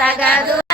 తగదు.